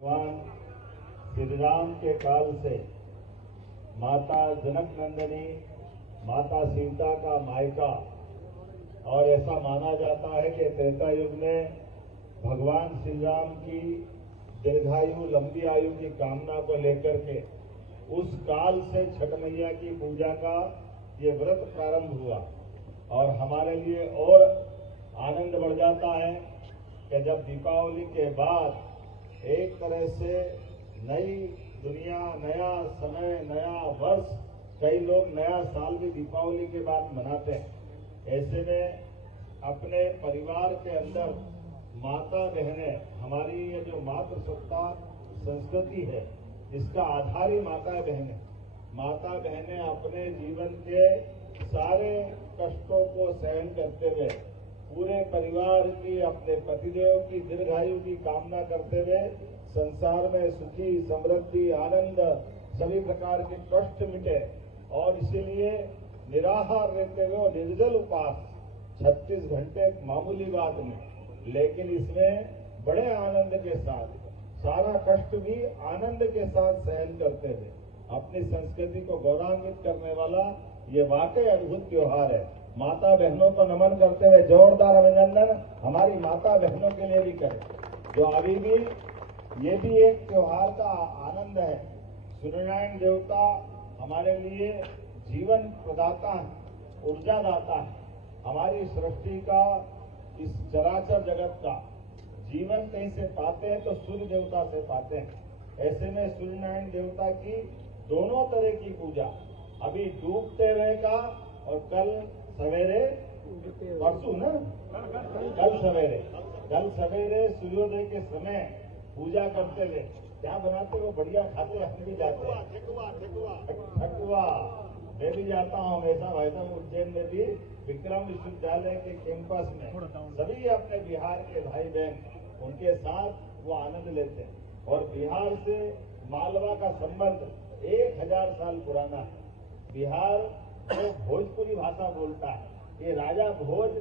भगवान श्री राम के काल से माता जनक नंदिनी माता सीता का मायका, और ऐसा माना जाता है कि त्रेता युग में भगवान श्री राम की दीर्घायु लंबी आयु की कामना को लेकर के उस काल से छठ मैया की पूजा का ये व्रत प्रारंभ हुआ। और हमारे लिए और आनंद बढ़ जाता है कि जब दीपावली के बाद एक तरह से नई दुनिया, नया समय, नया वर्ष, कई लोग नया साल भी दीपावली के बाद मनाते हैं। ऐसे में अपने परिवार के अंदर माता बहनें, हमारी ये जो मातृसत्ता संस्कृति है, इसका आधार ही माता बहनें। माता बहनें अपने जीवन के सारे कष्टों को सहन करते हुए पूरे परिवार की, अपने पतिदेव की दीर्घायु की कामना करते हुए संसार में सुखी, समृद्धि, आनंद, सभी प्रकार के कष्ट मिटे, और इसीलिए निराहार रहते हुए और निर्जल उपवास 36 घंटे मामूली बात नहीं, लेकिन इसमें बड़े आनंद के साथ सारा कष्ट भी आनंद के साथ सहन करते हुए अपनी संस्कृति को गौरवान्वित करने वाला ये वाकई अद्भुत त्योहार है। माता बहनों को नमन करते हुए जोरदार अभिनंदन हमारी माता बहनों के लिए भी करें, जो अभी भी ये भी एक त्योहार का आनंद है। सूर्यनारायण देवता हमारे लिए जीवन प्रदाता है, ऊर्जा दाता है। हमारी सृष्टि का, इस चराचर जगत का जीवन कहीं से पाते हैं तो सूर्य देवता से पाते हैं। ऐसे में सूर्यनारायण देवता की दोनों तरह की पूजा, अभी डूबते हुए का और कल सवेरे, परसों ना, कल सवेरे सूर्योदय के समय पूजा करते हुए क्या बनाते हो, बढ़िया खाते, हम भी जाते हैं। ठकुआ मैं भी जाता हूँ हमेशा। भाई साहब उज्जैन में भी विक्रम विश्वविद्यालय के कैंपस में सभी अपने बिहार के भाई बहन उनके साथ वो आनंद लेते हैं। और बिहार से मालवा का संबंध 1000 साल पुराना है। बिहार तो भोजपुरी भाषा बोलता है। ये राजा भोज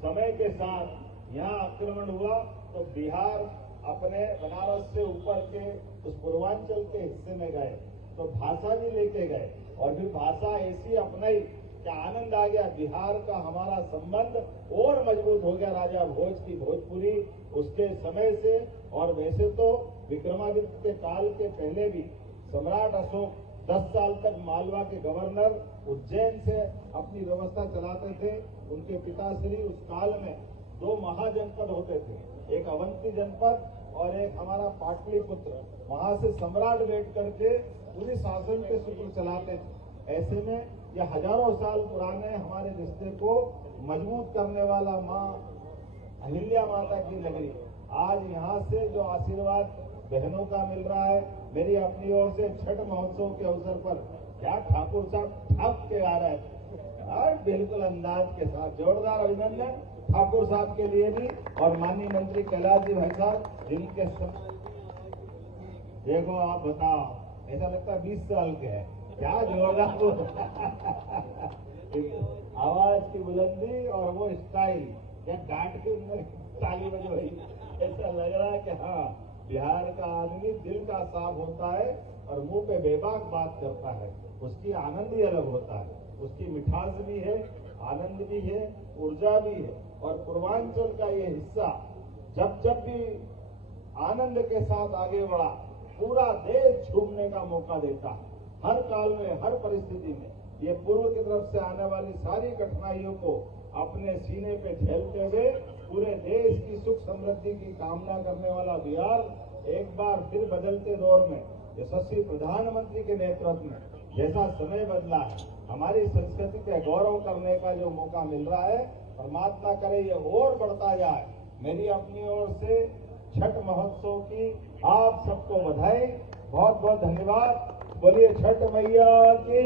समय के साथ यहाँ आक्रमण हुआ तो बिहार अपने बनारस से ऊपर के उस पूर्वांचल के हिस्से में गए तो भाषा भी लेके गए, और फिर भाषा ऐसी अपनाई कि आनंद आ गया। बिहार का हमारा संबंध और मजबूत हो गया राजा भोज की भोजपुरी उसके समय से। और वैसे तो विक्रमादित्य के काल के पहले भी सम्राट अशोक 10 साल तक मालवा के गवर्नर उज्जैन से अपनी व्यवस्था चलाते थे। उनके पिताश्री उस काल में 2 महाजनपद होते थे, एक अवंती जनपद और एक हमारा पाटलिपुत्र। वहां से सम्राट बैठ करके पूरी शासन के सूत्र चलाते थे। ऐसे में यह हजारों साल पुराने हमारे रिश्ते को मजबूत करने वाला माँ अहिल्या माता की नगरी, आज यहाँ से जो आशीर्वाद बहनों का मिल रहा है, मेरी अपनी ओर से छठ महोत्सव के अवसर पर क्या ठाकुर साहब ठप के आ रहे हैं, और बिल्कुल अंदाज के साथ जोरदार अभिनंदन ठाकुर साहब के लिए भी, और माननीय मंत्री कैलाश जी भाई साहब जिनके देखो आप बताओ, ऐसा लगता है 20 साल के हैं, क्या जोरदार आवाज की बुलंदी और वो स्टाइल, या डांट के ताली बज रही, ऐसा लग रहा है कि हाँ बिहार का आदमी दिल का साफ होता है और मुंह पे बेबाक बात करता है, उसकी आनंद ही अलग होता है, उसकी मिठास भी है, आनंद भी है, ऊर्जा भी है। और पूर्वांचल का ये हिस्सा जब जब भी आनंद के साथ आगे बढ़ा, पूरा देश झूमने का मौका देता है। हर काल में, हर परिस्थिति में ये पूर्व की तरफ से आने वाली सारी कठिनाइयों को अपने सीने पे झेलते हुए पूरे देश की सुख समृद्धि की कामना करने वाला बिहार एक बार फिर बदलते दौर में यशस्वी प्रधानमंत्री के नेतृत्व में जैसा समय बदला है, हमारी संस्कृति पे गौरव करने का जो मौका मिल रहा है, परमात्मा करे ये और बढ़ता जाए। मेरी अपनी ओर से छठ महोत्सव की आप सबको बधाई, बहुत बहुत धन्यवाद। बोलिए छठ मैया की।